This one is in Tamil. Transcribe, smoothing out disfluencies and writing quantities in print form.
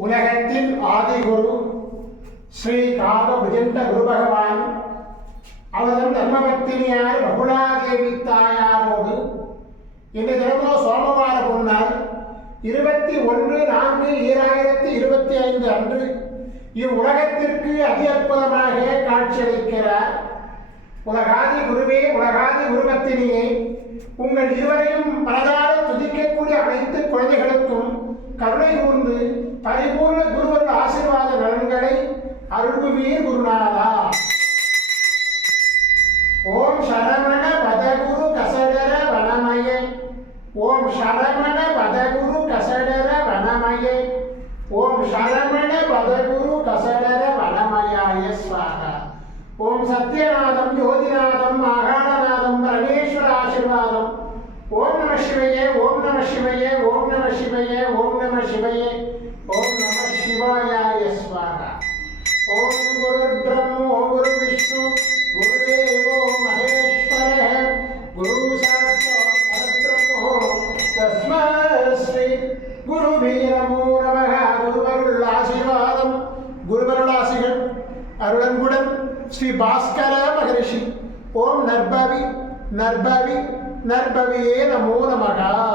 உலகத்தின் ஆதிகுரு ஸ்ரீ காலபுஜண்ட குரு பகவான் அவதன் தர்மபத்தினியார் பகுலாதேவி தாயாரோடு இன்று தினமோ சோமவார பொன்னாள் 21/4/2025 அன்று இவ்வுலகத்திற்கு அதி அற்புதமாக காட்சியளிக்கிறார். உலகாதி குருவே, உலகாதி குருபத்தினியே, உங்கள் இருவரையும் பலதார துதிக்கக்கூடிய அனைத்து குழந்தைகளுக்கும் கருணை கூர்ந்து பரிபூர்ண குருவருள் ஆசீர்வாத நலன்களை அருள்வீர் குருநாதா. ஓம் சரவண பதகுரு கசடர வனமய, ஓம் சரவண பதகுரு கசடர வனமய, ஓம் சரவண பதகுரு கசடர வனமயாய ஸ்வாஹா. ஓம் சத்யநாதம் ஜோதிநாதம் ஆகாடநாதம் பரமேஸ்வர ஆசீர்வாதம். ஓம் நம சிவயே, ஓம் நம சிவயே, ஓம் நம சிவயே, ஓம் நம சிவயே, ஓம் நம சிவாயாய ஸ்வாஹா. ஓம் குரு பிரம்மோ குரு விஷ்ணு குருதேவோ மகேஸ்வர குரு சாட்சாத் பரபிரம்மோ தஸ்மை ஸ்ரீ குருவே நமோ நமः. குருவருள் ஆசீர்வாதம், குருவருள் ஆசிகள் அருளன்புடன் ஸ்ரீ பாஸ்கர மகரிஷி. ஓம் நர்பவி நர்பவி நர்பவியே நமோ நமः.